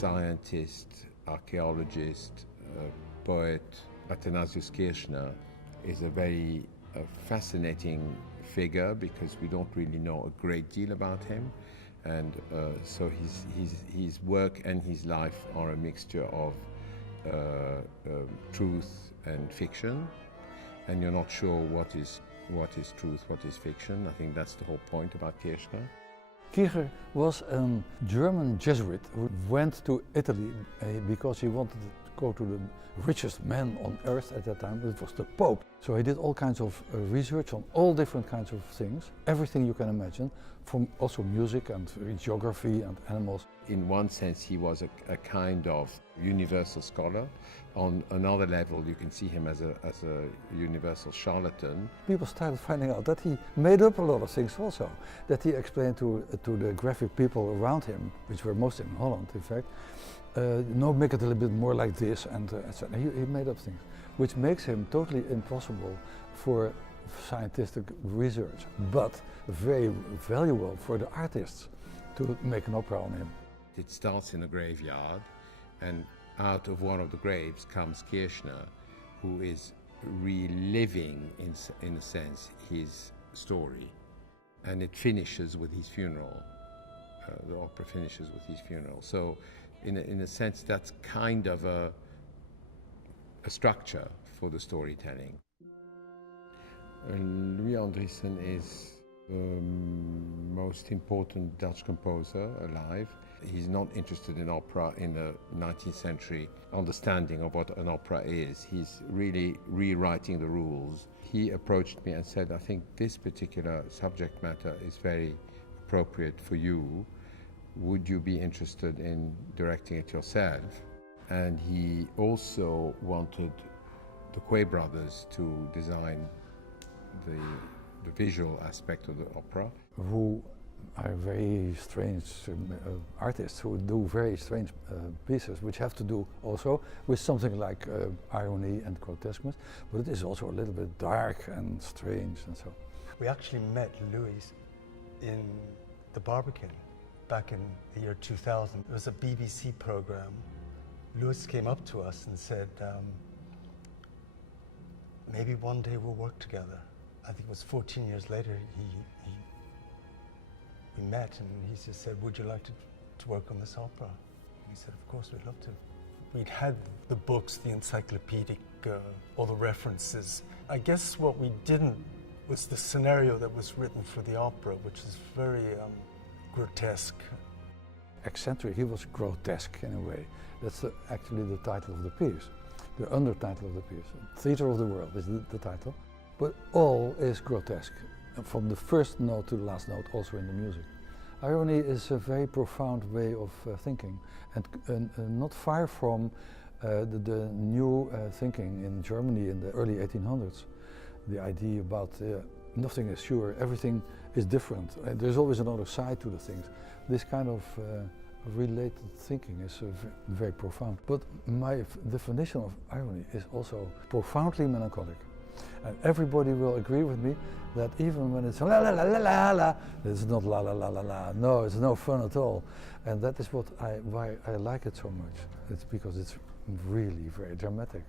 scientist, archaeologist, poet, Athanasius Kirchner is a very fascinating figure because we don't really know a great deal about him. And so his work and his life are a mixture of truth and fiction, and you're not sure what is truth, what is fiction. I think that's the whole point about Kirchner. Kirchner was a German Jesuit who went to Italy because he wanted to go to the richest man on earth at that time, it was the Pope. So he did all kinds of research on all different kinds of things, everything you can imagine, from also music and geography and animals. In one sense, he was a kind of universal scholar. On another level, you can see him as a universal charlatan. People started finding out that he made up a lot of things also, that he explained to the graphic people around him, which were mostly in Holland, in fact, no, make it a little bit more like this, and etc. He made up things, which makes him totally impossible for scientific research, but very valuable for the artists to make an opera on him. It starts in a graveyard, and out of one of the graves comes Kirchner, who is reliving, in a sense, his story. And it finishes with his funeral. The opera finishes with his funeral. So, in a sense, that's kind of a structure for the storytelling. Louis Andriessen is the most important Dutch composer alive. He's not interested in opera in the 19th century understanding of what an opera is. He's really rewriting the rules. He approached me and said, I think this particular subject matter is very appropriate for you. Would you be interested in directing it yourself? And he also wanted the Quay brothers to design the visual aspect of the opera. Who are very strange artists who do very strange pieces, which have to do also with something like irony and grotesqueness, but it is also a little bit dark and strange and so. We actually met Louis in the Barbican back in the year 2000. It was a BBC program. Louis came up to us and said, maybe one day we'll work together. I think it was 14 years later we met, and he just said, would you like to work on this opera? And he said, of course, we'd love to. We'd had the books, the encyclopedic, all the references. I guess what we didn't was the scenario that was written for the opera, which is very grotesque. Eccentric, he was grotesque in a way. That's actually the title of the piece, the undertitle of the piece. Theatre of the World is the title. But all is grotesque, from the first note to the last note, also in the music. Irony is a very profound way of thinking, and not far from the new thinking in Germany in the early 1800s. The idea about nothing is sure, everything is different, and there's always another side to the things. This kind of related thinking is very profound. But my definition of irony is also profoundly melancholic. And everybody will agree with me that even when it's la la la la la la, it's not la la la la la. No, it's no fun at all. And that is why I like it so much. It's because it's really very dramatic.